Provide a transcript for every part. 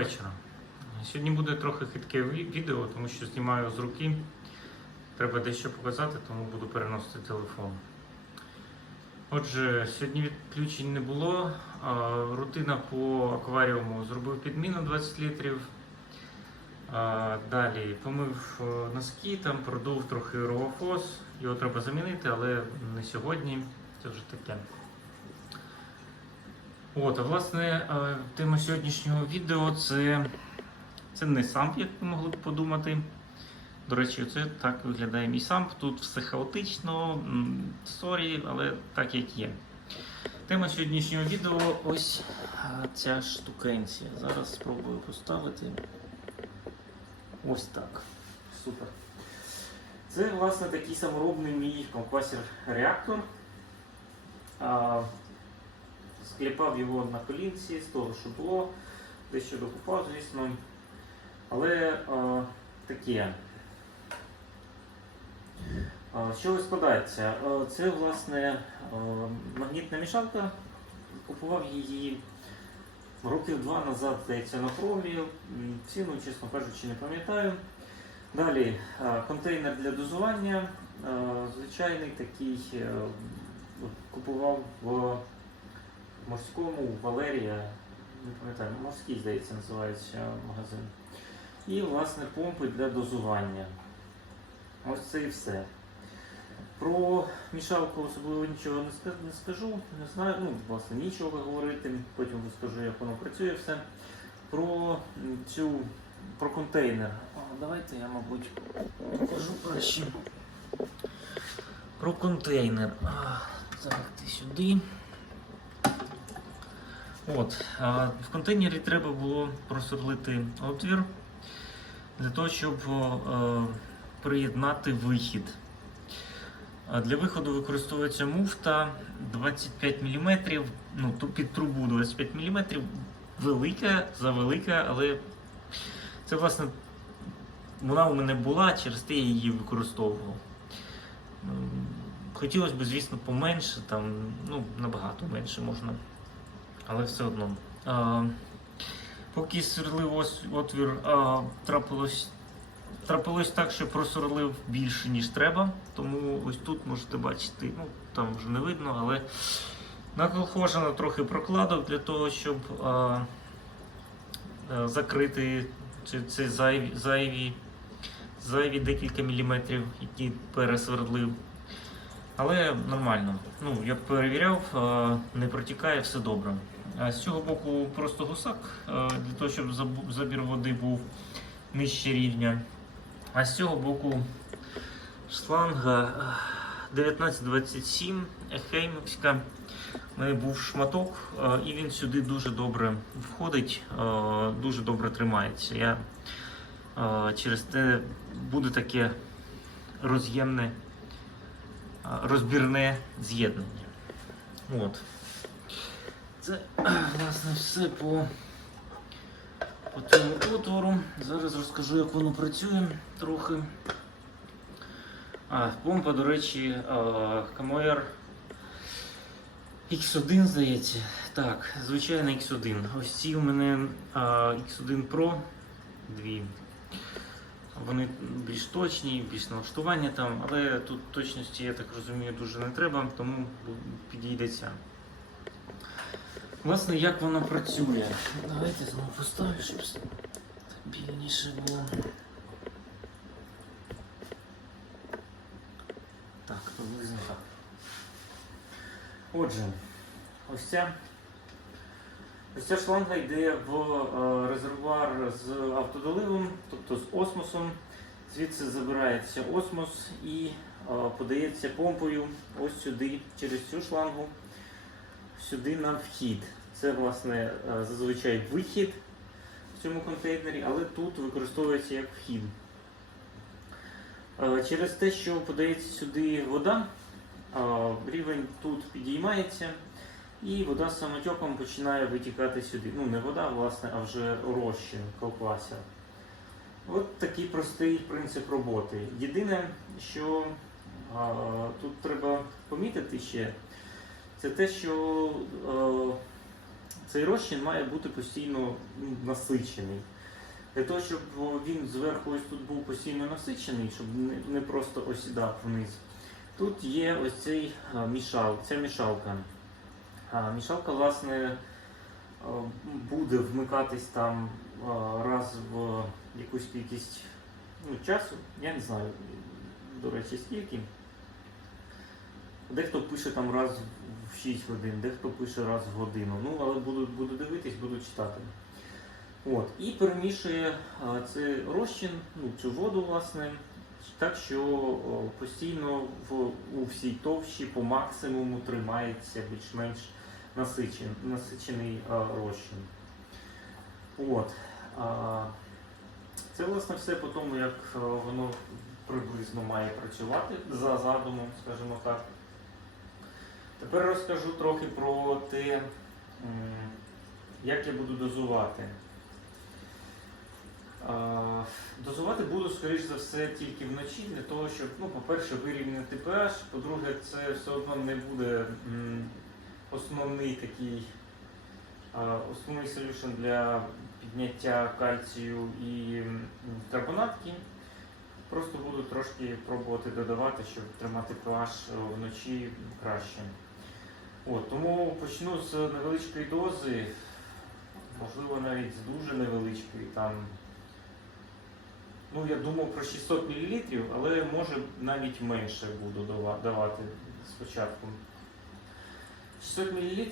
вечора. Сьогодні буде трохи хитке відео, тому що знімаю з руки. Треба дещо показати, тому буду переносити телефон. Отже, сьогодні відключень не було. Рутина по акваріуму зробив підміну 20 літрів. Далі помив е, носки, там продув трохи ровофос. Його треба замінити, але не сьогодні. Це вже таке. От, а власне, е, тема сьогоднішнього відео це, це не самп, як ви могли б подумати. До речі, це так виглядає мій самп. Тут все хаотично, сорі, але так як є. Тема сьогоднішнього відео ось е, ця штукенція. Зараз спробую поставити. Ось так. Супер. Це, власне, такий саморобний мій компасер-реактор. А, Скліпав його на колінці з того, що було, дещо докупав, звісно. Але а, таке. З чого складається? Це, власне, магнітна мішалка. Купував її років два назад, здається, на промі. Ціну, чесно кажучи, не пам'ятаю. Далі контейнер для дозування. Звичайний такий е, купував в морському Валерія, не пам'ятаю, морський, здається, називається магазин. І, власне, помпи для дозування. Ось це і все. Про мішалку особливо нічого не скажу, не знаю, ну, власне, нічого говорити, потім розкажу, як воно працює все. Про цю про контейнер. О, давайте я, мабуть, покажу краще. Про контейнер. Так, ти сюди. От, в контейнері треба було просверлити отвір для того, щоб е, приєднати вихід. Для виходу використовується муфта 25 мм, ну, під трубу 25 мм, велика, завелика, але це, власне, вона у мене була, через те я її використовував. Хотілося б, звісно, поменше, там, ну, набагато менше можна, але все одно. А, поки сверлив отвір, а, трапилось, трапилось так, що просверлив більше, ніж треба. Тому ось тут можете бачити, ну, там вже не видно, але наколхожено трохи прокладок для того, щоб а, а, закрити ці, ці зайві, зайві, зайві декілька міліметрів, які пересвердлив. Але нормально. Ну, я перевіряв, е, не протікає, все добре. З цього боку просто гусак, е, для того, щоб забір води був нижче рівня. А з цього боку шланга е, 1927 Хеймовська. У мене був шматок, е, і він сюди дуже добре входить, е, дуже добре тримається. Я через те буде таке роз'ємне розбірне з'єднання. От. Це власне все по, по цьому отвору. Зараз розкажу, як воно працює трохи. А, помпа, до речі, Камоер X1, здається. Так, звичайно X1. Ось ці у мене а, X1 Pro. Дві. Вони більш точні, більш налаштування там, але тут точності, я так розумію, дуже не треба, тому підійде ця. Власне, як воно працює? Давайте знову поставлю, щоб стабільніше було. Так, приблизно так. Отже, ось ця. Ось ця шланга йде в е, резервуар з автодоливом, тобто з осмосом. Звідси забирається осмос і е, подається помпою ось сюди, через цю шлангу, сюди на вхід. Це, власне, е, зазвичай вихід в цьому контейнері, але тут використовується як вхід. Е, Через те, що подається сюди вода, е, рівень тут підіймається. І вода самотеком починає витікати сюди. Ну, не вода, власне, а вже розчин, колквасер. От такий простий принцип роботи. Єдине, що а, тут треба помітити ще, це те, що а, цей розчин має бути постійно ну, насичений. Для того, щоб він зверху ось тут був постійно насичений, щоб не, просто осідав вниз. Тут є ось цей мішал, ця мішалка. А, мішалка, власне, буде вмикатись там раз в якусь кількість ну, часу. Я не знаю, до речі, скільки. Дехто пише там раз в 6 годин, дехто пише раз в годину. Ну, але буду, буду дивитись, буду читати. От. І перемішує а, цей розчин, ну, цю воду, власне, так, що постійно в, у всій товщі по максимуму тримається більш-менш насичен, насичений а, розчин. От. А, це, власне, все по тому, як воно приблизно має працювати за задумом, скажімо так. Тепер розкажу трохи про те, як я буду дозувати. Дозувати буду, скоріш за все, тільки вночі, для того, щоб, ну, по-перше, вирівняти pH, по-друге, це все одно не буде основний такий основний солюшн для підняття кальцію і карбонатки. Просто буду трошки пробувати додавати, щоб тримати pH вночі краще. От, тому почну з невеличкої дози, можливо навіть з дуже невеличкої. Там, ну, я думав про 600 мл, але може навіть менше буду давати спочатку. 600 мл,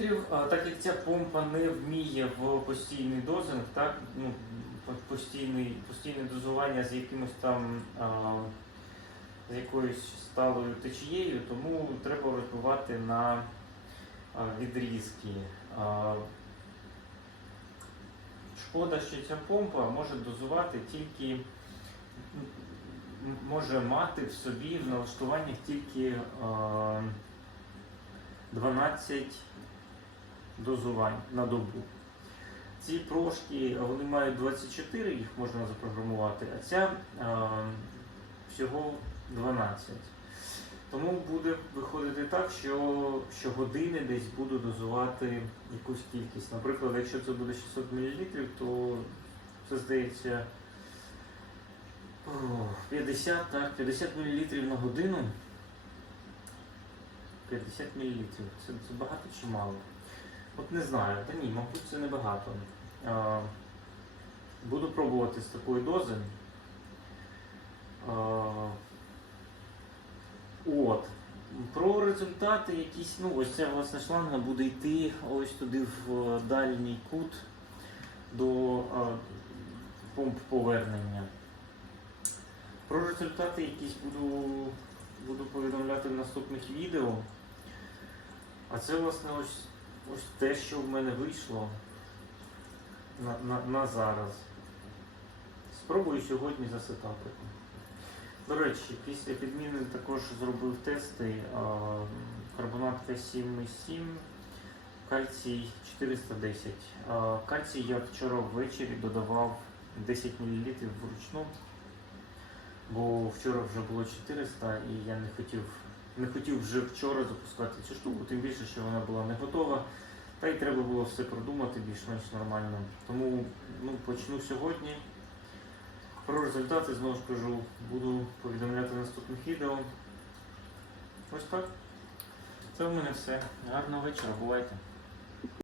так як ця помпа не вміє в постійний дозинг, так, ну, постійний, постійне дозування з якимось там а, з якоюсь сталою течією, тому треба розбивати на відрізки. Шкода, що ця помпа може дозувати тільки, може мати в собі в налаштуваннях тільки 12 дозувань на добу. Ці прошки вони мають 24, їх можна запрограмувати, а ця всього 12. Тому буде виходити так, що щогодини десь буду дозувати якусь кількість. Наприклад, якщо це буде 600 мл, то це здається 50, так, 50 мл на годину. 50 мл. Це, це багато чи мало? От не знаю, та ні, мабуть, це небагато. А, буду пробувати з такої дози. А, от. Про результати якісь, ну ось ця власне шланга буде йти ось туди в е, дальній кут до а, помп повернення. Про результати якісь буду, буду повідомляти в наступних відео. А це власне ось, ось те, що в мене вийшло на, на, на зараз. Спробую сьогодні засетапити. До речі, після підміни також зробив тести. а, Карбонатка 7,7, кальцій 410. Кальцій я вчора ввечері додавав 10 мл вручну, бо вчора вже було 400 і я не хотів, не хотів вже вчора запускати цю штуку, тим більше, що вона була не готова. Та й треба було все продумати більш-менш нормально. Тому ну, почну сьогодні. Про результати знову ж кажу, буду повідомляти в наступних відео. Ось так. Це в мене все. Гарного вечора, бувайте.